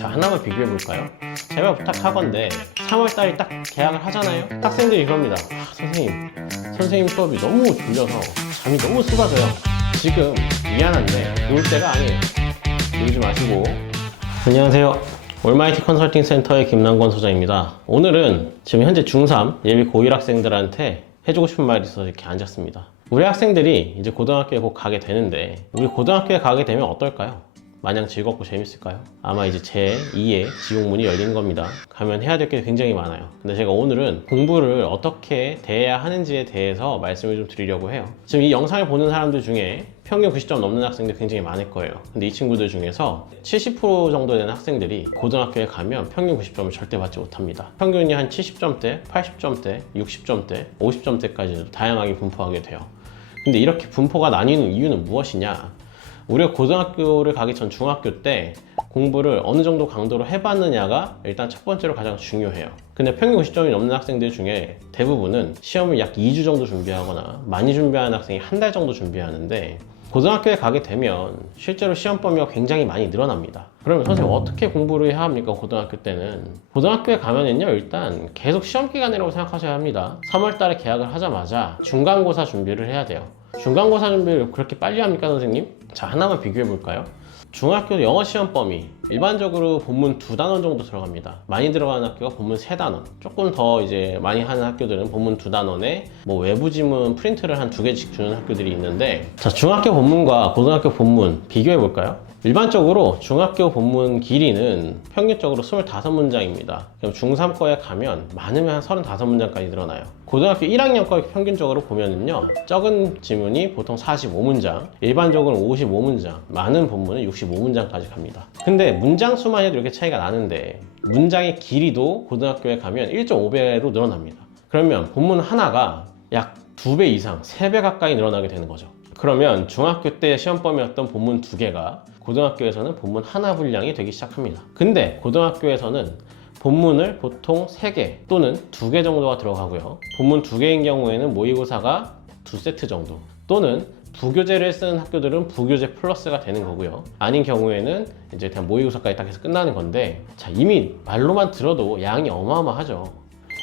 자, 하나만 비교해 볼까요? 제발 부탁하건데 3월달이 딱 개학을 하잖아요. 학생들이 그럽니다. 선생님 수업이 너무 졸려서 잠이 너무 쏟아져요. 지금 미안한데 놀 때가 아니에요. 놀지 마시고. 안녕하세요, 올마이티 컨설팅 센터의 김남권 소장입니다. 오늘은 지금 현재 중3 예비 고1 학생들한테 해주고 싶은 말이 있어서 이렇게 앉았습니다. 우리 학생들이 이제 고등학교에 곧 가게 되는데, 우리 고등학교에 가게 되면 어떨까요? 마냥 즐겁고 재밌을까요? 아마 이제 제2의 지옥문이 열리는 겁니다. 가면 해야 될 게 굉장히 많아요. 근데 제가 오늘은 공부를 어떻게 대해야 하는지에 대해서 말씀을 좀 드리려고 해요. 지금 이 영상을 보는 사람들 중에 평균 90점 넘는 학생들 굉장히 많을 거예요. 근데 이 친구들 중에서 70% 정도 되는 학생들이 고등학교에 가면 평균 90점을 절대 받지 못합니다. 평균이 한 70점대, 80점대, 60점대, 50점대까지도 다양하게 분포하게 돼요. 근데 이렇게 분포가 나뉘는 이유는 무엇이냐? 우리가 고등학교를 가기 전 중학교 때 공부를 어느 정도 강도로 해봤느냐가 일단 첫 번째로 가장 중요해요. 근데 평균 90점이 넘는 학생들 중에 대부분은 시험을 약 2주 정도 준비하거나 많이 준비하는 학생이 한 달 정도 준비하는데, 고등학교에 가게 되면 실제로 시험 범위가 굉장히 많이 늘어납니다. 그러면 선생님 어떻게 공부를 해야 합니까? 고등학교 때는 고등학교에 가면은요, 일단 계속 시험 기간이라고 생각하셔야 합니다. 3월 달에 개학을 하자마자 중간고사 준비를 해야 돼요. 중간고사 준비를 그렇게 빨리 합니까, 선생님? 자, 하나만 비교해 볼까요? 중학교 영어 시험 범위 일반적으로 본문 2단원 정도 들어갑니다. 많이 들어가는 학교가 본문 3단원, 조금 더 이제 많이 하는 학교들은 본문 2단원에 뭐 외부 지문 프린트를 한 2개씩 주는 학교들이 있는데, 자, 중학교 본문과 고등학교 본문 비교해 볼까요? 일반적으로 중학교 본문 길이는 평균적으로 25문장입니다. 그럼 중3 거에 가면 많으면 한 35문장까지 늘어나요. 고등학교 1학년 거 평균적으로 보면은요, 적은 지문이 보통 45문장, 일반적으로 55문장, 많은 본문은 65문장까지 갑니다. 근데 문장 수만 해도 이렇게 차이가 나는데, 문장의 길이도 고등학교에 가면 1.5배로 늘어납니다. 그러면 본문 하나가 약 2배 이상, 3배 가까이 늘어나게 되는 거죠. 그러면 중학교 때 시험 범위였던 본문 2개가 고등학교에서는 본문 하나 분량이 되기 시작합니다. 근데 고등학교에서는 본문을 보통 3개 또는 2개 정도가 들어가고요. 본문 2개인 경우에는 모의고사가 2세트 정도, 또는 부교재를 쓰는 학교들은 부교재 플러스가 되는 거고요. 아닌 경우에는 이제 그냥 모의고사까지 딱 해서 끝나는 건데, 자, 이미 말로만 들어도 양이 어마어마하죠.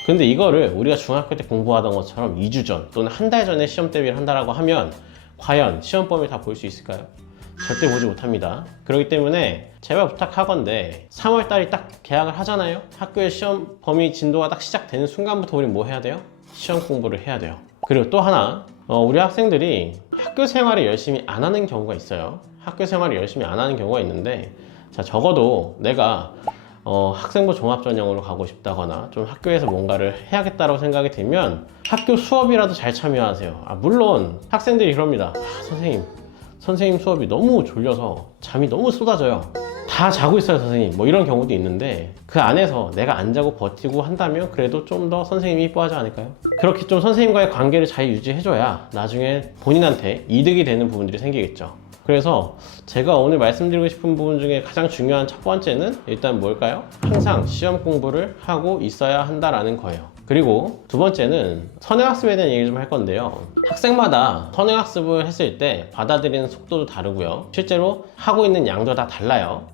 근데 이거를 우리가 중학교 때 공부하던 것처럼 2주 전 또는 한 달 전에 시험 대비를 한다라고 하면 과연 시험 범위를 다 볼 수 있을까요? 절대 보지 못합니다. 그렇기 때문에 제발 부탁하건데 3월달이 딱 개학을 하잖아요. 학교의 시험 범위 진도가 딱 시작되는 순간부터 우리 뭐 해야 돼요? 시험 공부를 해야 돼요. 그리고 또 하나, 우리 학생들이 학교 생활을 열심히 안 하는 경우가 있어요. 학교 생활을 열심히 안 하는 경우가 있는데, 자, 적어도 내가 학생부 종합전형으로 가고 싶다거나 좀 학교에서 뭔가를 해야겠다고 생각이 들면 학교 수업이라도 잘 참여하세요. 물론 학생들이 그럽니다. 선생님 수업이 너무 졸려서 잠이 너무 쏟아져요. 다 자고 있어요, 선생님. 뭐 이런 경우도 있는데, 그 안에서 내가 안 자고 버티고 한다면 그래도 좀 더 선생님이 이뻐하지 않을까요? 그렇게 좀 선생님과의 관계를 잘 유지해줘야 나중에 본인한테 이득이 되는 부분들이 생기겠죠. 그래서 제가 오늘 말씀드리고 싶은 부분 중에 가장 중요한 첫 번째는 일단 뭘까요? 항상 시험 공부를 하고 있어야 한다라는 거예요. 그리고 두 번째는 선행학습에 대한 얘기 좀 할 건데요. 학생마다 선행학습을 했을 때 받아들이는 속도도 다르고요. 실제로 하고 있는 양도 다 달라요.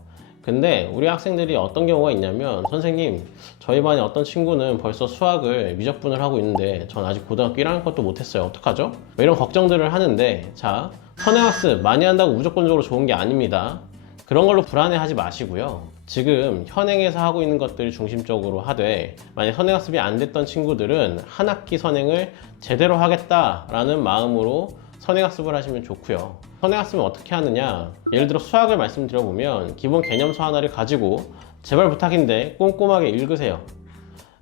근데 우리 학생들이 어떤 경우가 있냐면, 선생님, 저희 반에 어떤 친구는 벌써 수학을 미적분을 하고 있는데 전 아직 고등학교 1학년 것도 못했어요. 어떡하죠? 뭐 이런 걱정들을 하는데, 자, 선행학습 많이 한다고 무조건적으로 좋은 게 아닙니다. 그런 걸로 불안해하지 마시고요. 지금 현행에서 하고 있는 것들을 중심적으로 하되, 만약 선행학습이 안 됐던 친구들은 한 학기 선행을 제대로 하겠다라는 마음으로 선행학습을 하시면 좋고요. 선행학습은 어떻게 하느냐, 예를 들어 수학을 말씀드려보면 기본 개념수 하나를 가지고 제발 부탁인데 꼼꼼하게 읽으세요.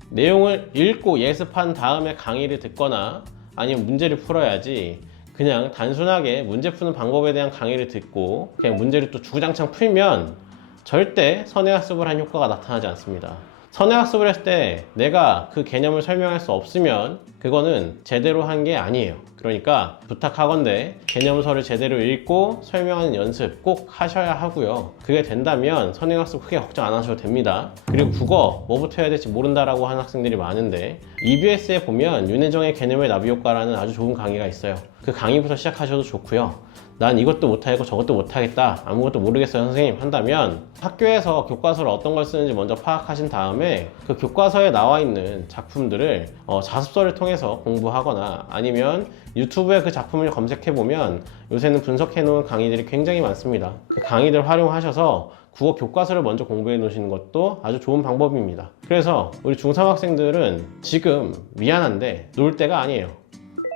내용을 읽고 예습한 다음에 강의를 듣거나 아니면 문제를 풀어야지, 그냥 단순하게 문제 푸는 방법에 대한 강의를 듣고 그냥 문제를 또 주구장창 풀면 절대 선행학습을 한 효과가 나타나지 않습니다. 선행학습을 했을 때 내가 그 개념을 설명할 수 없으면 그거는 제대로 한 게 아니에요. 그러니까 부탁하건대 개념서를 제대로 읽고 설명하는 연습 꼭 하셔야 하고요. 그게 된다면 선행학습 크게 걱정 안 하셔도 됩니다. 그리고 국어 뭐부터 해야 될지 모른다라고 하는 학생들이 많은데, EBS에 보면 윤혜정의 개념의 나비 효과라는 아주 좋은 강의가 있어요. 그 강의부터 시작하셔도 좋고요. 난 이것도 못하겠고 저것도 못하겠다, 아무것도 모르겠어요 선생님 한다면 학교에서 교과서를 어떤 걸 쓰는지 먼저 파악하신 다음에 그 교과서에 나와 있는 작품들을 자습서를 통해서 공부하거나 아니면 유튜브에 그 작품을 검색해보면 요새는 분석해 놓은 강의들이 굉장히 많습니다. 그 강의들 활용하셔서 국어 교과서를 먼저 공부해 놓으시는 것도 아주 좋은 방법입니다. 그래서 우리 중3 학생들은 지금 미안한데 놀 때가 아니에요.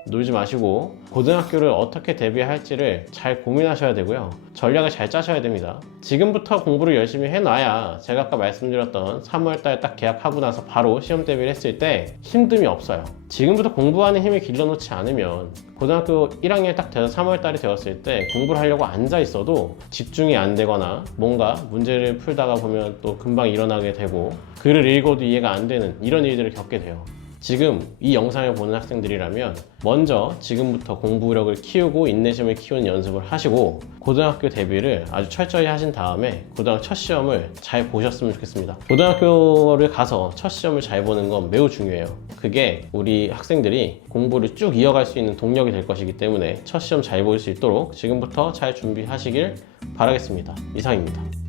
놀지 마시고 고등학교를 어떻게 대비할지를 잘 고민하셔야 되고요. 전략을 잘 짜셔야 됩니다. 지금부터 공부를 열심히 해놔야 제가 아까 말씀드렸던 3월달 딱 개학하고 나서 바로 시험 대비를 했을 때 힘듦이 없어요. 지금부터 공부하는 힘을 길러놓지 않으면 고등학교 1학년이 딱 돼서 3월달이 되었을 때 공부를 하려고 앉아 있어도 집중이 안 되거나 뭔가 문제를 풀다가 보면 또 금방 일어나게 되고 글을 읽어도 이해가 안 되는 이런 일들을 겪게 돼요. 지금 이 영상을 보는 학생들이라면 먼저 지금부터 공부력을 키우고 인내심을 키우는 연습을 하시고 고등학교 대비를 아주 철저히 하신 다음에 고등학교 첫 시험을 잘 보셨으면 좋겠습니다. 고등학교를 가서 첫 시험을 잘 보는 건 매우 중요해요. 그게 우리 학생들이 공부를 쭉 이어갈 수 있는 동력이 될 것이기 때문에 첫 시험 잘 볼 수 있도록 지금부터 잘 준비하시길 바라겠습니다. 이상입니다.